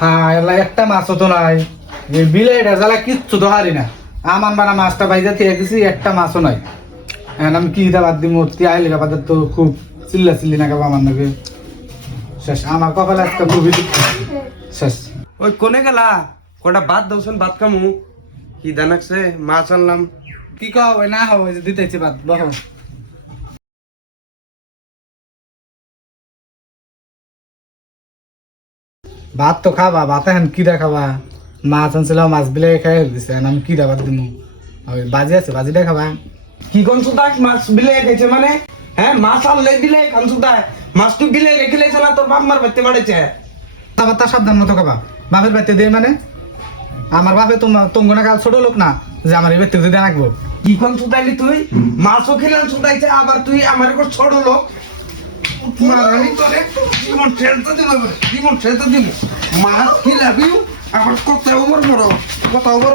হ্যাঁ এলা একটা মাছও তো নাই, এই বিলাইটা জ্বালা কিচ্ছু তো হারি না। আমার বানা মাছটা বাইজা থেকে গেছি, একটা মাছও নাই। এখন আমি কি বাদ দিই, মূর্তি আইলে বাদের তো খুব চিল্লা চিল্লি না খাবো আমার নাকি শেষ। আমার কপালে আজকে খুবই শেষ। ওই কোনে গেলা? কটা ভাত দউছেন, ভাত খামু। কি দানাকছে, মাছ আনলাম। কি কও না হবে যে দিতেছি বাদ বহ। ভাত তো খাবা, ভাত এখন কি খাবা? মাছ আনছিল, মাছ বিলে খাই দিছে, এখন আমি কি ভাত দিব? ওই বাজি আছে, বাজিটা খাবা। কি কোন সুদা মাছ বিলে খাইছে মানে? হ্যাঁ, মাছ আনলে বিলে খান সুদা। মাছ তুই বিলে রেখে লাইছ না, তোর বাপ মার বাড়তে বাড়েছে। তা সাবধান মতো খাবা। বাপের বাড়িতে দেয় মানে আমার বাপে তোমার কাল ছোট লোক না যে আমার এই ব্যক্তি দিয়ে রাখবো। কি কোন সুদাইলি তুই? মাছও খেলাম সুদাইছে, আবার তুই আমার উপর ছোট লোক। মারানি তোরে জীবন ঠেলতে দিব, জীবন ঠেলতে দিব। মাছ খিলাবি, আবার কোথাও বড় বড়, কোথাও বড়